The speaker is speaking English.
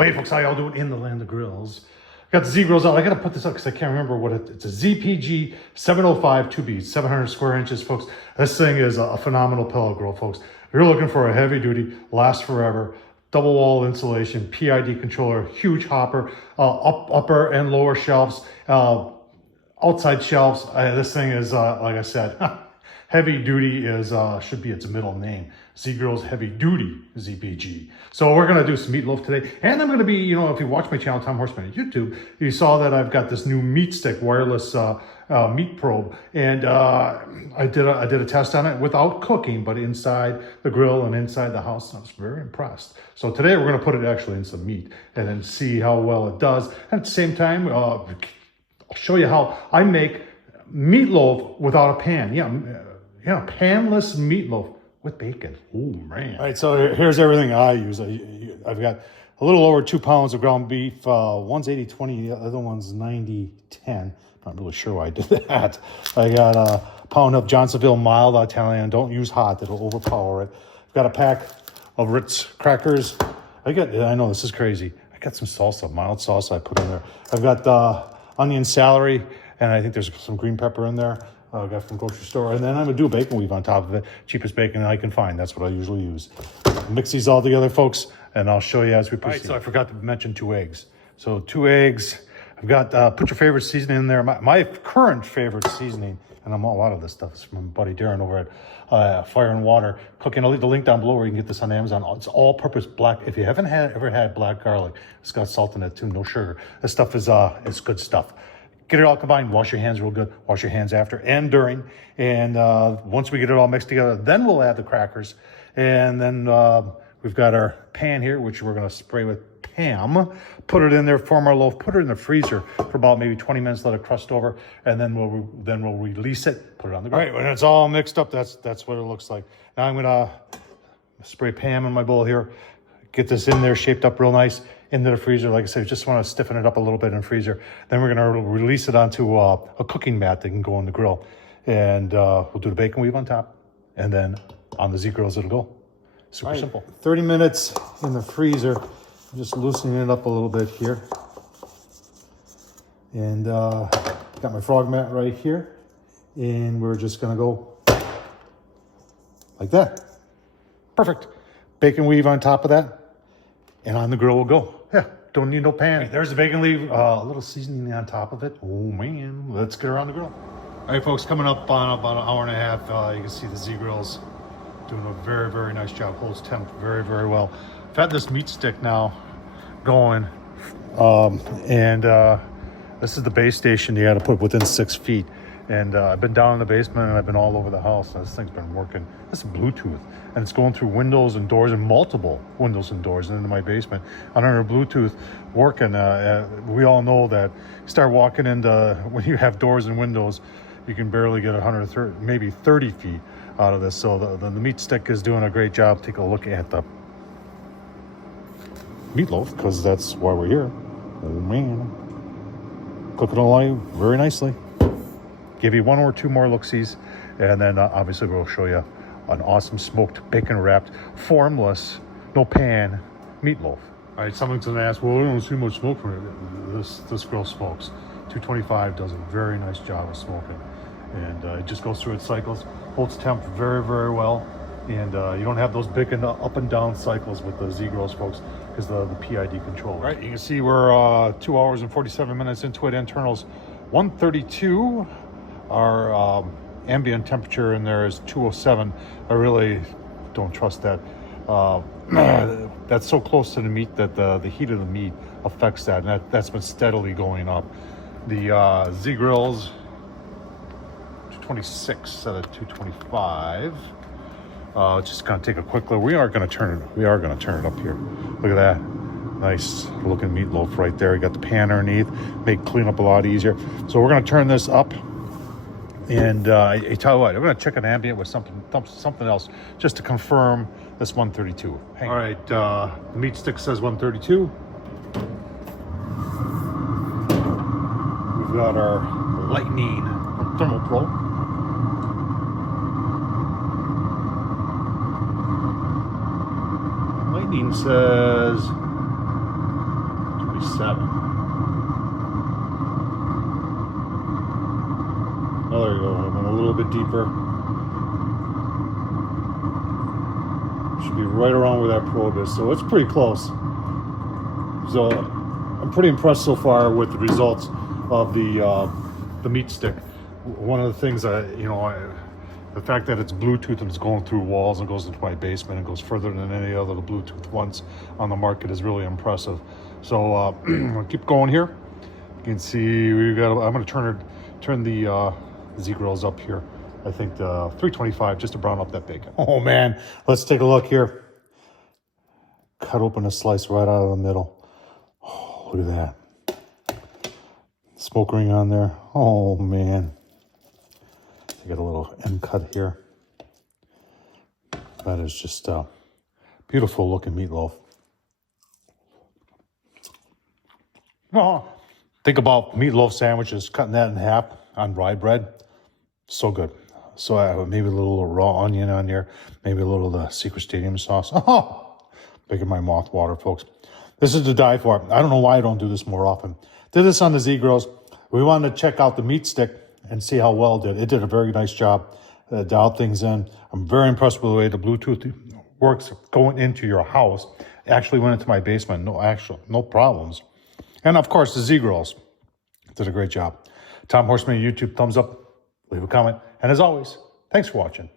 Hey folks, how y'all doing in the land of grills? Got the Z grills out. I gotta put this up because I can't remember what it's a ZPG7052B, 700 square inches, folks. This thing is a phenomenal pellet grill, folks. If you're looking for a heavy duty, last forever, double wall insulation, PID controller, huge hopper, upper and lower shelves, outside shelves. This thing is, like I said, heavy duty is should be its middle name. Z-Grill's Heavy Duty ZPG. So we're gonna do some meatloaf today, and I'm gonna be, you know, if you watch my channel, Tom Horsman on YouTube, you saw that I've got this new MeatStick wireless meat probe, and I did a test on it without cooking, but inside the grill and inside the house. I was very impressed. So today we're gonna put it actually in some meat and then see how well it does. And at the same time, I'll show you how I make meatloaf without a pan. Yeah, panless meatloaf with bacon. Oh man. All right, so here's everything I use. I've got a little over 2 pounds of ground beef. One's 80-20, the other one's 90-10. Not really sure why I did that. I got a pound of Johnsonville mild Italian. Don't use hot, it'll overpower it. I've got a pack of Ritz crackers. I know this is crazy. I got some salsa, mild salsa I put in there. I've got onion celery, and I think there's some green pepper in there. I got from the grocery store, and then I'm gonna do a bacon weave on top of it. Cheapest bacon I can find. That's what I usually use. Mix these all together, folks, and I'll show you as we proceed. All right, so I forgot to mention 2 eggs. So 2 eggs. I've got put your favorite seasoning in there. My current favorite seasoning, and a lot of this stuff is from my buddy Darren over at Fire and Water Cooking. I'll leave the link down below where you can get this on Amazon. It's all-purpose black. If you haven't ever had black garlic, it's got salt in it too, no sugar. This stuff is good stuff. Get it all combined, wash your hands real good, wash your hands after and during. And once we get it all mixed together, then we'll add the crackers. And then we've got our pan here, which we're gonna spray with Pam. Put it in there, form our loaf, put it in the freezer for about maybe 20 minutes, let it crust over, and then we'll release it, put it on the grill. All right, when it's all mixed up, that's what it looks like. Now I'm gonna spray Pam in my bowl here, get this in there, shaped up real nice, into the freezer. Like I said, just want to stiffen it up a little bit in the freezer. Then we're going to release it onto a cooking mat that can go on the grill. And we'll do the bacon weave on top. And then on the Z-Grills, it'll go. Super simple. 30 minutes in the freezer. I'm just loosening it up a little bit here. And got my frog mat right here. And we're just going to go like that. Perfect. Bacon weave on top of that. And on the grill will go. Yeah, don't need no pan. Right, there's the bacon leaf, a little seasoning on top of it. Oh man, let's get her on the grill. All right, folks, coming up on about an hour and a half, you can see the Z-Grills doing a very, very nice job. Holds temp very, very well. I've had this MeatStick now going, and this is the base station you got to put within 6 feet. And I've been down in the basement and I've been all over the house. This thing's been working. This is Bluetooth, and it's going through windows and doors and multiple windows and doors into my basement under Bluetooth working. We all know that you start walking into, when you have doors and windows, you can barely get 130, maybe 30 feet out of this. So the MeatStick is doing a great job. Take a look at the meatloaf, because that's why we're here. Oh man, cooking along very nicely. Give you 1 or 2 more look-sees, and then obviously we'll show you an awesome smoked bacon-wrapped, formless, no pan meatloaf. All right, someone's gonna ask, well, I don't see much smoke from it. This grill smokes. 225 does a very nice job of smoking, and it just goes through its cycles, holds temp very, very well, and you don't have those big up and down cycles with the Z-Grills, folks, because the PID control. All right, you can see we're 2 hours and 47 minutes into it. Internals 132. Our ambient temperature in there is 207. I really don't trust that. That's so close to the meat that the heat of the meat affects that, and that's been steadily going up. The Z-Grills 226 set at 225. Just gonna take a quick look. We are gonna turn it up here. Look at that. Nice looking meatloaf right there. You got the pan underneath, make cleanup a lot easier. So we're gonna turn this up. And I tell you what, I'm going to check an ambient with something else just to confirm this 132. All right, the MeatStick says 132. We've got our Lightning from Thermometer. Lightning says Oh, there you go. I went a little bit deeper. Should be right around where that probe is. So it's pretty close. So I'm pretty impressed so far with the results of the MeatStick. One of the things the fact that it's Bluetooth and it's going through walls and goes into my basement and goes further than any other the Bluetooth ones on the market is really impressive. So I'll keep going here. You can see we got. I'm going to turn the Z grills up here. I think the 325 just to brown up that bacon. Oh man, let's take a look here. Cut open a slice right out of the middle. Oh, look at that. Smoke ring on there. Oh man. I got a little end cut here. That is just a beautiful looking meatloaf. Oh, think about meatloaf sandwiches, cutting that in half on rye bread. So good. So maybe a little raw onion on there, maybe a little of the Secret Stadium sauce. Oh, making my mouth water, folks. This is to die for. I don't know why I don't do this more often. Did this on the Z Grills. We wanted to check out the MeatStick and see how well it did. It did a very nice job. Dialed things in. I'm very impressed with the way the Bluetooth works going into your house. It actually went into my basement. No problems. And of course, the Z Grills did a great job. Tom Horsman, YouTube, thumbs up, leave a comment. And as always, thanks for watching.